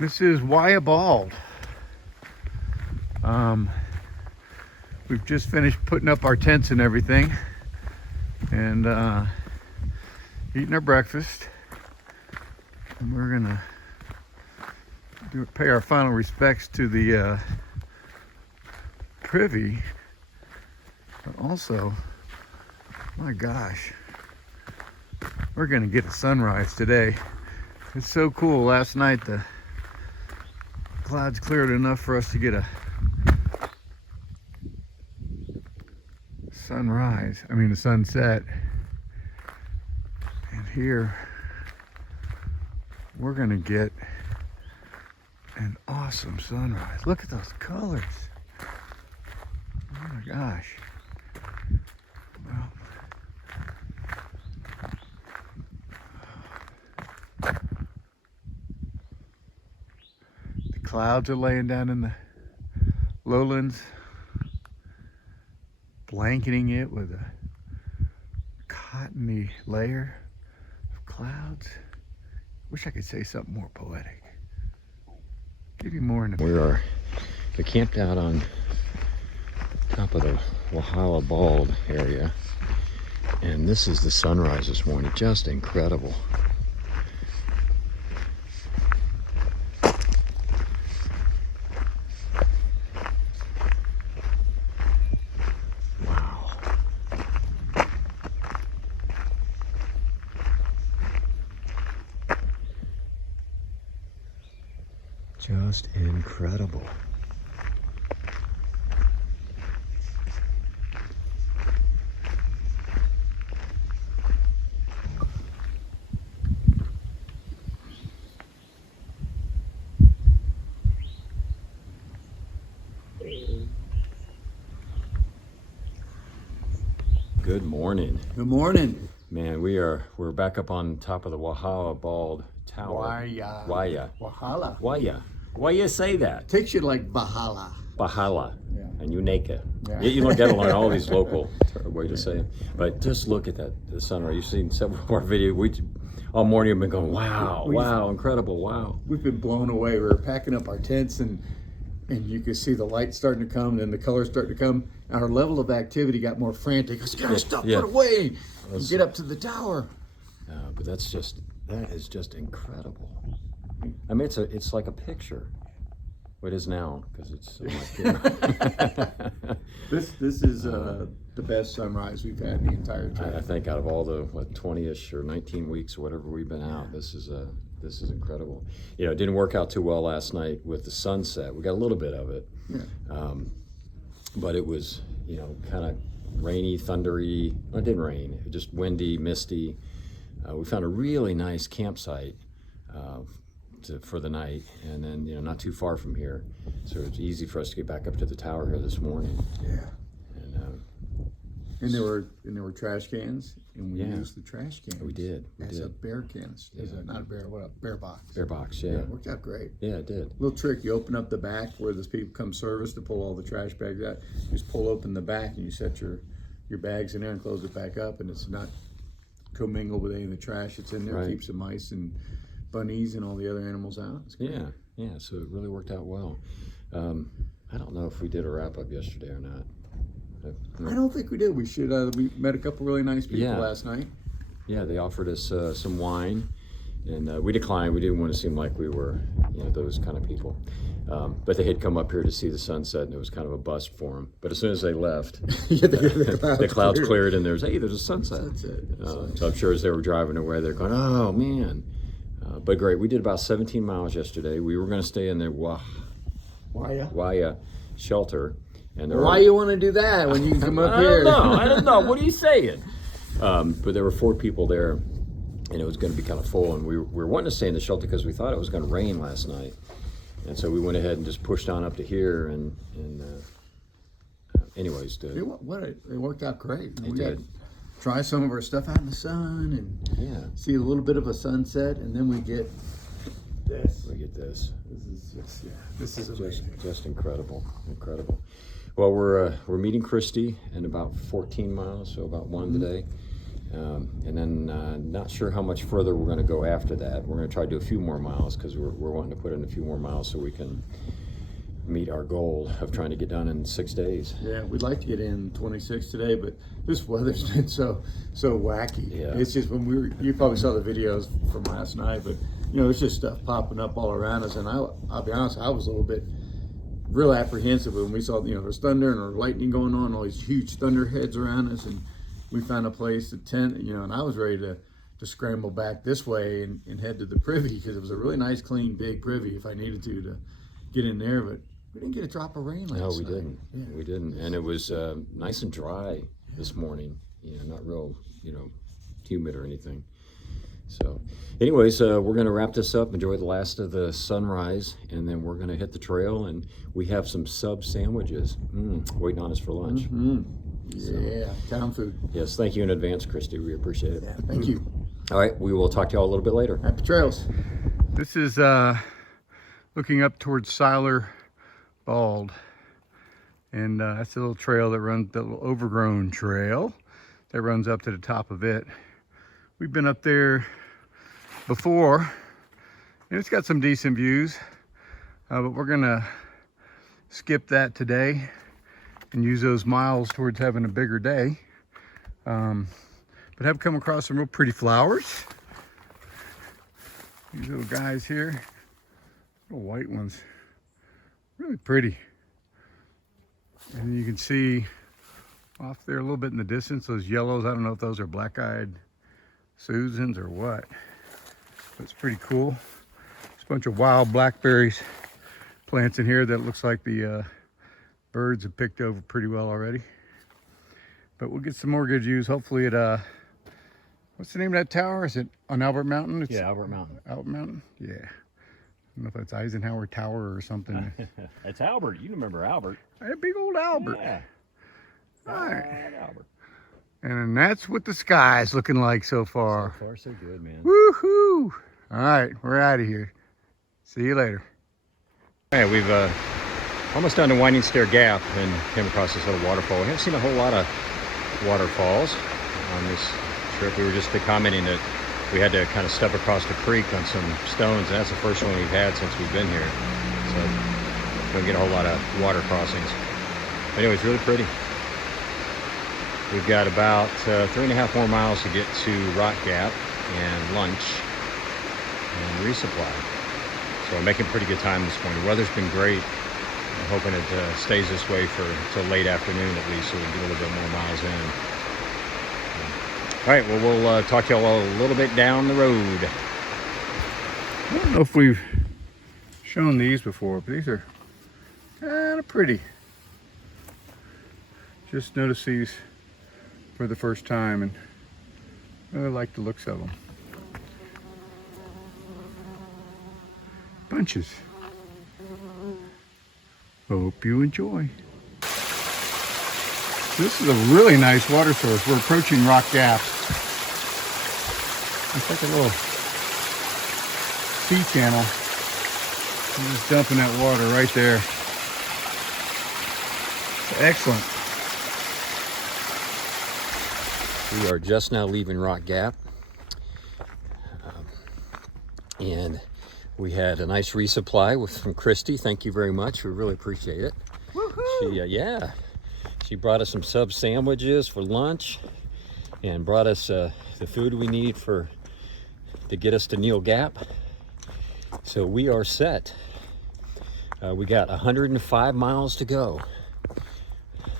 This is Wayah Bald. We've just finished putting up our tents and everything, and eating our breakfast. And we're gonna pay our final respects to the privy, but also, my gosh, we're gonna get a sunrise today. It's so cool. Last night the clouds cleared enough for us to get a a sunset. And here we're gonna get an awesome sunrise. Look at those colors. Oh my gosh. Well, the clouds are laying down in the lowlands, blanketing it with a cottony layer of clouds. Wish I could say something more poetic. Give you more in a minute. We camped out on top of the Wayah Bald area, and this is the sunrise this morning. Just incredible. Just incredible. Good morning. Good morning. Man, we're back up on top of the Wayah Bald Tower. Wayah. Wayah. Wayah. Why you say that? Takes you like Valhalla. Bahala. Yeah. And you naked. Yeah. You don't get to learn all these local way to say it. But just look at that, the sunrise. You've seen several of our videos. We all morning have been going, wow, wow, incredible, wow. We've been blown away. We were packing up our tents, and you could see the light starting to come, and the colors starting to come. Our level of activity got more frantic. Get our stuff put away. And get up to the tower. But that is just incredible. I mean, it's like a picture. Well, it is now because it's on my camera. This is the best sunrise we've had the entire trip. I think out of all the 20-ish or 19 weeks or whatever we've been out, this is incredible. You know, it didn't work out too well last night with the sunset. We got a little bit of it, but it was kind of rainy, thundery. Well, it didn't rain. It was just windy, misty. We found a really nice campsite for the night, and then not too far from here, so it's easy for us to get back up to the tower here this morning. Yeah. And there were trash cans, and we used the trash cans. We did. As a bear can. Is it not a bear? What a bear box. Bear box. Yeah. It worked out great. Yeah, it did. Little trick: you open up the back where those people come service to pull all the trash bags out. You just pull open the back, and you set your bags in there and close it back up, and it's not commingled with any of the trash that's in there. Right. Keeps the mice and bunnies and all the other animals out. Yeah. So it really worked out well. I don't know if we did a wrap up yesterday or not. I don't think we did. We should. We met a couple really nice people last night. Yeah, they offered us some wine, and we declined. We didn't want to seem like we were, those kind of people. But they had come up here to see the sunset, and it was kind of a bust for them. But as soon as they left, the clouds cleared, and there's a sunset. So I'm sure as they were driving away, they're going, oh man. But great. We did about 17 miles yesterday. We were going to stay in the Wayah shelter. And why you want to do that when you can come up here? I don't know. What are you saying? But there were 4 people there, and it was going to be kind of full. And we were wanting to stay in the shelter because we thought it was going to rain last night. And so we went ahead and just pushed on up to here. And anyways, it worked out great. It did. Try some of our stuff out in the sun and see a little bit of a sunset, and then we get this. This is just incredible. Well, we're meeting Christy in about 14 miles, so about 1 today, And then not sure how much further we're going to go after that. We're going to try to do a few more miles because we're wanting to put in a few more miles so we can meet our goal of trying to get done in 6 days. Yeah, we'd like to get in 26 today, but this weather's been so wacky. Yeah. It's just you probably saw the videos from last night, but there's just stuff popping up all around us, and I'll be honest, I was a little bit real apprehensive when we saw there's thunder and lightning going on, all these huge thunder heads around us, and we found a place to tent, and I was ready to scramble back this way and head to the privy because it was a really nice, clean, big privy if I needed to get in there, but we didn't get a drop of rain last night. No, we didn't. Yeah. We didn't. And it was nice and dry this morning. Not real, humid or anything. So, anyways, we're going to wrap this up, enjoy the last of the sunrise, and then we're going to hit the trail. And we have some sub sandwiches waiting on us for lunch. Mm-hmm. Yeah, town food. Yes, thank you in advance, Christy. We appreciate it. Yeah, thank you. All right, we will talk to y'all a little bit later. Happy trails. This is looking up towards Siler Bald, and that's a little trail that runs, the little overgrown trail that runs up to the top of it. We've been up there before, and it's got some decent views, but we're gonna skip that today and use those miles towards having a bigger day. But have come across some real pretty flowers. These little guys here, little white ones, really pretty. And you can see off there a little bit in the distance, those yellows. I don't know if those are black-eyed Susans or what, but it's pretty cool. There's a bunch of wild blackberries plants in here that looks like the birds have picked over pretty well already. But we'll get some more good views. Hopefully at what's the name of that tower? Is it on Albert Mountain? Yeah, Albert Mountain. Albert Mountain? Yeah. I don't know if that's Eisenhower Tower or something. That's Albert. You remember Albert. Hey, big old Albert. Yeah. All right. Albert. And that's what the sky's looking like so far. So far, so good, man. Woohoo! All right, we're out of here. See you later. All right, we've almost done the Winding Stair Gap and came across this little waterfall. We haven't seen a whole lot of waterfalls on this trip. We were just commenting that we had to kind of step across the creek on some stones, and that's the first one we've had since we've been here. So don't get a whole lot of water crossings. But anyway, it's really pretty. We've got about 3.5 more miles to get to Rock Gap and lunch and resupply. So we're making pretty good time this morning. Weather's been great. I'm hoping it stays this way till late afternoon at least, so we can get a little bit more miles in. All right, well, we'll talk to y'all a little bit down the road. I don't know if we've shown these before, but these are kind of pretty. Just noticed these for the first time, and I like the looks of them. Bunches. Hope you enjoy. This is a really nice water source. We're approaching Rock Gap. It's like a little sea channel. I'm just dumping that water right there. Excellent. We are just now leaving Rock Gap. And we had a nice resupply from Christy. Thank you very much. We really appreciate it. Woohoo! She brought us some sub sandwiches for lunch and brought us the food we need to get us to Neal Gap. So we are set. We got 105 miles to go.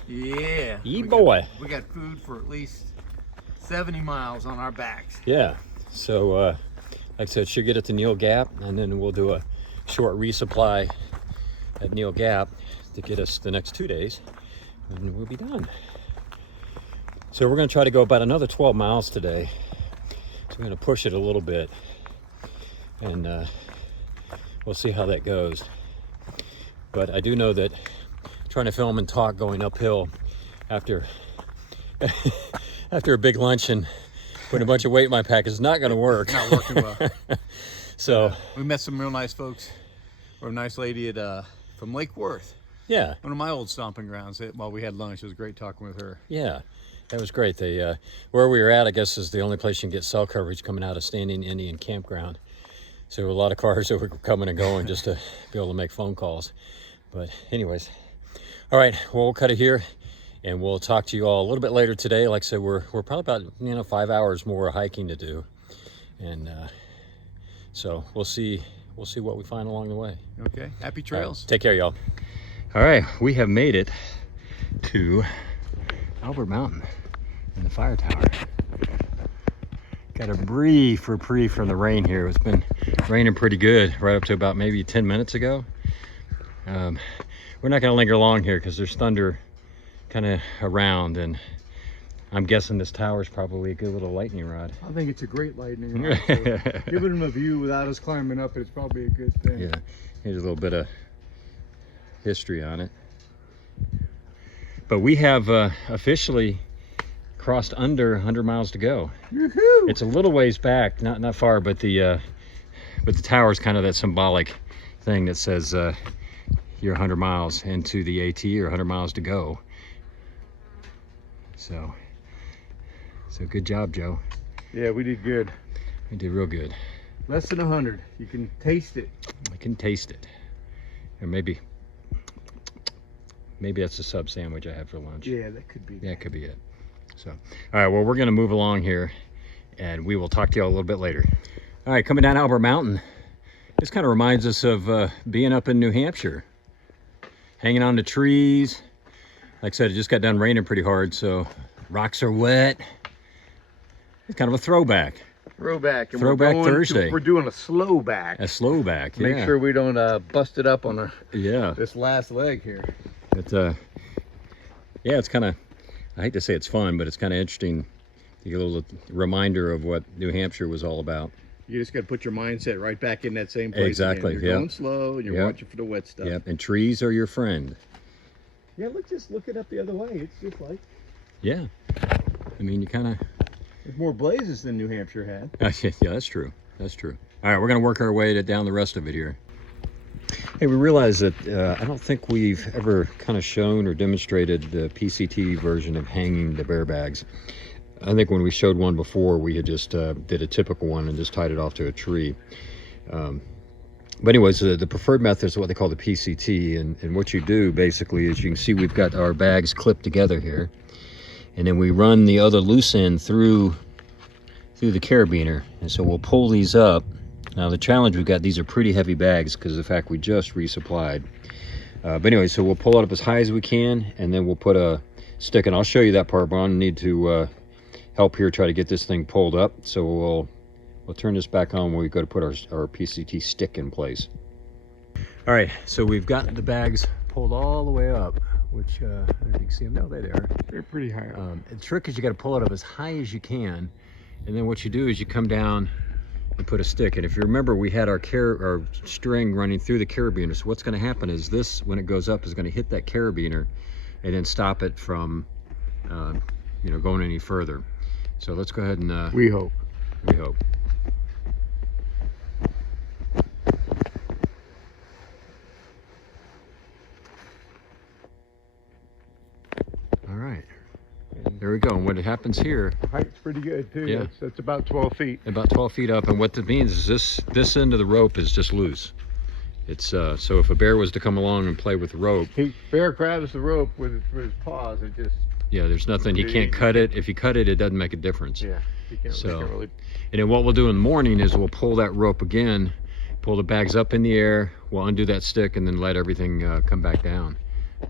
Yeah. Boy. We got food for at least 70 miles on our backs. Yeah. So like I said, she'll get it to Neal Gap, and then we'll do a short resupply at Neal Gap to get us the next 2 days, and we'll be done. So we're going to try to go about another 12 miles today. So we're going to push it a little bit, and we'll see how that goes. But I do know that trying to film and talk going uphill after after a big lunch and putting a bunch of weight in my pack is not going to work. Not working well. So we met some real nice folks, or a nice lady at from Lake Worth. yeah, One of my old stomping grounds. While we had lunch, it was great talking with her. yeah. That was great. They where we were at, I guess, is the only place you can get cell coverage coming out of Standing Indian Campground. So a lot of cars that were coming and going just to be able to make phone calls. But anyways, all right, well, we'll cut it here, and we'll talk to you all a little bit later today. Like I said, we're probably about 5 hours more hiking to do, and so we'll see what we find along the way. Okay, happy trails. Take care, y'all. All right, we have made it to Albert Mountain and the fire tower. Got a brief reprieve from the rain here. It's been raining pretty good right up to about maybe 10 minutes ago. We're not going to linger long here because there's thunder kind of around, and I'm guessing this tower is probably a good little lightning rod. I think it's a great lightning rod. So giving them a view without us climbing up, it's probably a good thing. Yeah, here's a little bit of history on it. But we have officially crossed under 100 miles to go. Woohoo! It's a little ways back, not far, but the tower is kind of that symbolic thing that says you're 100 miles into the AT, or 100 miles to go. So good job, Joe. Yeah, we did good. We did real good. Less than 100. You can taste it. I can taste it. Or maybe that's a sub sandwich I had for lunch. Yeah, that could be. Yeah, it could be it. So, all right, well, we're gonna move along here, and we will talk to you all a little bit later. All right, coming down Albert Mountain. This kind of reminds us of being up in New Hampshire, hanging on to trees. Like I said, it just got done raining pretty hard, so rocks are wet. It's kind of a throwback. Throwback. And Throwback Thursday. We're doing a slow back. A slow back, yeah. Make sure we don't bust it up on yeah. this last leg here. But yeah, it's kind of, I hate to say it's fun, but it's kind of interesting to get a little reminder of what New Hampshire was all about. You just got to put your mindset right back in that same place. Exactly. Again. You're going slow, and you're watching for the wet stuff. Yep. And trees are your friend. Yeah, just look it up the other way. It's just like. Yeah. I mean, you kind of. There's more blazes than New Hampshire had. Yeah, that's true. That's true. All right, we're going to work our way down the rest of it here. Hey, we realize that I don't think we've ever kind of shown or demonstrated the PCT version of hanging the bear bags. I think when we showed one before, we had just did a typical one and just tied it off to a tree. But anyways, the preferred method is what they call the PCT, and what you do basically is, you can see we've got our bags clipped together here, and then we run the other loose end through the carabiner, and so we'll pull these up. Now the challenge we've got, these are pretty heavy bags because of the fact we just resupplied. But anyway, so we'll pull it up as high as we can, and then we'll put a stick, and I'll show you that part, but I need to help here try to get this thing pulled up. So we'll turn this back on when we go to put our PCT stick in place. All right, so we've got the bags pulled all the way up, which I don't know if you can see them. No, there they are. They're pretty high up. The trick is you got to pull it up as high as you can, and then what you do is you come down and put a stick. And if you remember, we had our string running through the carabiner. So what's going to happen is this, when it goes up, is going to hit that carabiner and then stop it from going any further. So let's go ahead and we hope. We hope. All right. There we go. And what happens here, Height's pretty good too. Yeah. That's about 12 feet. About 12 feet up, and what that means is this end of the rope is just loose. It's so if a bear was to come along and play with the rope, Bear grabs the rope with his paws and just. Yeah, there's nothing. He can't cut it. If he cut it, it doesn't make a difference. Yeah. He can't really. And then what we'll do in the morning is we'll pull that rope again, pull the bags up in the air, we'll undo that stick, and then let everything come back down.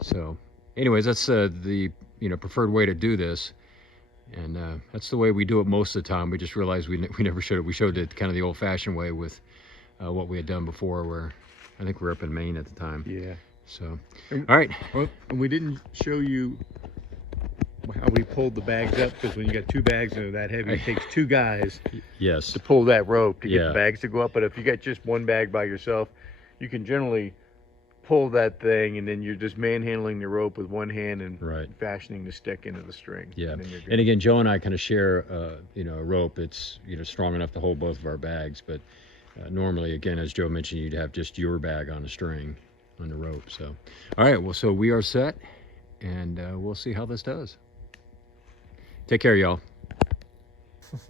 So, anyways, that's the preferred way to do this, and that's the way we do it most of the time. We just realized we never showed it. We showed it kind of the old-fashioned way with what we had done before, where I think we were up in Maine at the time. Yeah. So, all right. Well, and we didn't show you how we pulled the bags up, because when you got two bags that are that heavy, it takes two guys Yes. to pull that rope to get the bags to go up. But if you got just one bag by yourself, you can generally pull that thing, and then you're just manhandling the rope with one hand and fashioning the stick into the string. Yeah. And again, Joe and I kind of share a rope. It's strong enough to hold both of our bags, but normally, again, as Joe mentioned, you'd have just your bag on a string on the rope. So all right, well, so we are set, and we'll see how this does. Take care, y'all. All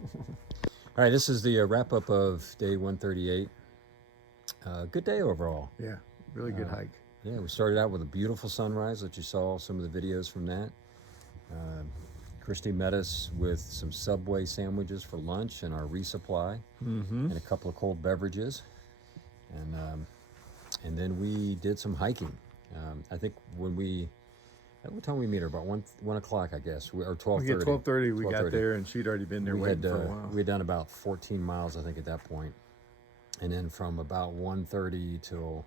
right, this is the wrap up of day 138. Good day overall. Yeah, really good hike. Yeah, we started out with a beautiful sunrise that you saw some of the videos from that. Christy met us with some Subway sandwiches for lunch and our resupply, and a couple of cold beverages, and then we did some hiking. I think at what time we meet her? About 1 o'clock, I guess, or 12:30. We get 12:30. We got there, and she'd already been there waiting for a while. We had done about 14 miles, I think, at that point, and then from about 1:30 till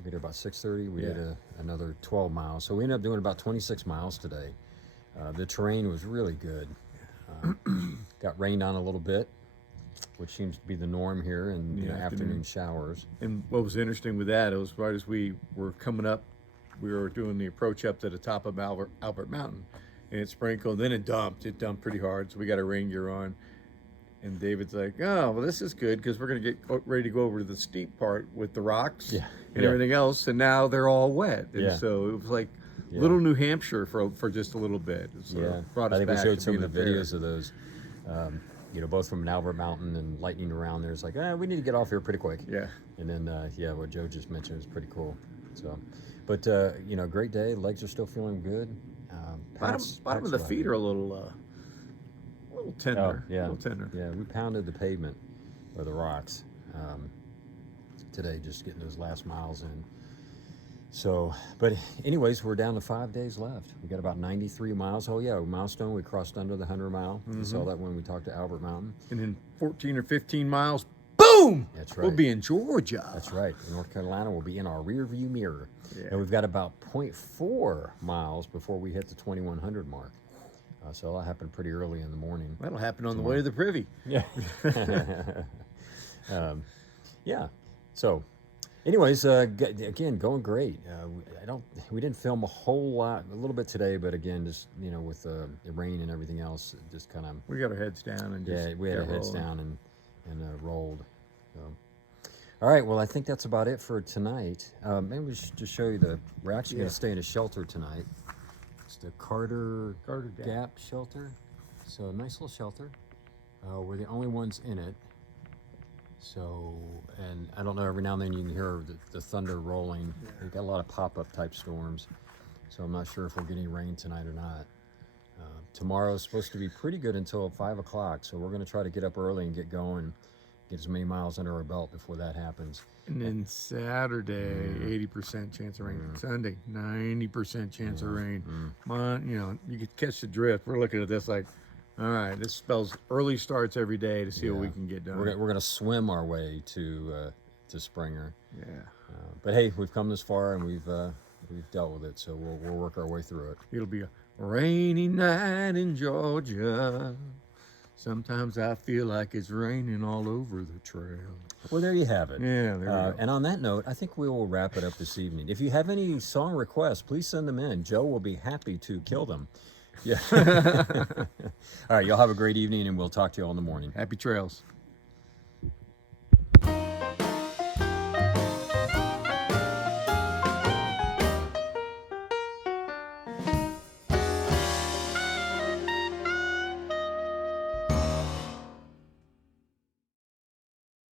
we got there about 6:30. We did another 12 miles, so we ended up doing about 26 miles today. The terrain was really good. Got rained on a little bit, which seems to be the norm here in afternoon showers. And what was interesting with that, it was right as we were coming up, we were doing the approach up to the top of Albert Mountain, and it sprinkled, then it dumped pretty hard, so we got our rain gear on. And David's like, oh, well, this is good because we're going to get ready to go over to the steep part with the rocks and everything else, and now they're all wet. And so it was like little New Hampshire for just a little bit. So brought us I think back we showed to some of the being videos of those, both from Albert Mountain and lightning around there. It's like, we need to get off here pretty quick. Yeah. And then, what Joe just mentioned was pretty cool. So, but, great day. Legs are still feeling good. Bottom of the feet are a little tender. Oh, yeah. A little tender. Yeah, we pounded the pavement or the rocks today, just getting those last miles in. So, but anyways, we're down to 5 days left. We got about 93 miles. Oh yeah, milestone. We crossed under the 100-mile. You saw that when we talked to Albert Mountain. And then 14 or 15 miles, boom! That's right. We'll be in Georgia. That's right. In North Carolina, we'll be in our rear view mirror. Yeah. And we've got about 0.4 miles before we hit the 2100 mark. So that'll happen pretty early in the morning. That'll happen on the way to the Privy. Yeah. So, anyways, again, going great. We didn't film a whole lot, a little bit today, but again, just with the rain and everything else, just kind of. We got our heads down and we had our heads down and rolled. So, all right. Well, I think that's about it for tonight. Maybe we should just show you we're actually going to stay in a shelter tonight. It's the Carter Gap shelter. So a nice little shelter. We're the only ones in it. So, and I don't know, every now and then you can hear the thunder rolling. We've got a lot of pop-up type storms. So I'm not sure if we'll get any rain tonight or not. Tomorrow is supposed to be pretty good until 5 o'clock. So we're going to try to get up early and get going, get as many miles under our belt before that happens. And then Saturday, 80% chance of rain. Sunday, 90% chance of rain. You could catch the drift. We're looking at this like, all right, this spells early starts every day to see what we can get done. We're going to swim our way to Springer. Yeah. But hey, we've come this far and we've dealt with it, so we'll work our way through it. It'll be a rainy night in Georgia. Sometimes I feel like it's raining all over the trail. Well, there you have it. Yeah, there we go. And on that note, I think we will wrap it up this evening. If you have any song requests, please send them in. Joe will be happy to kill them. Yeah. All right, y'all have a great evening, and we'll talk to you all in the morning. Happy trails.